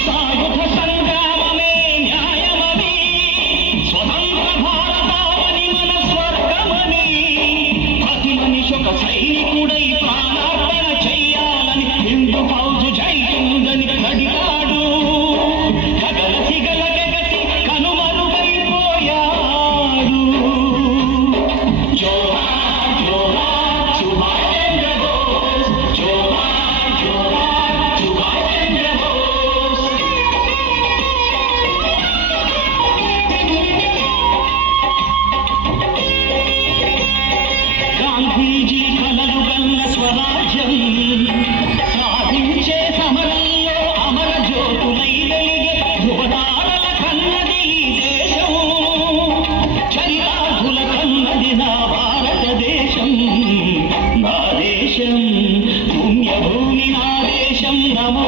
Stop.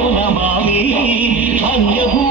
పౌర్ణమామి anew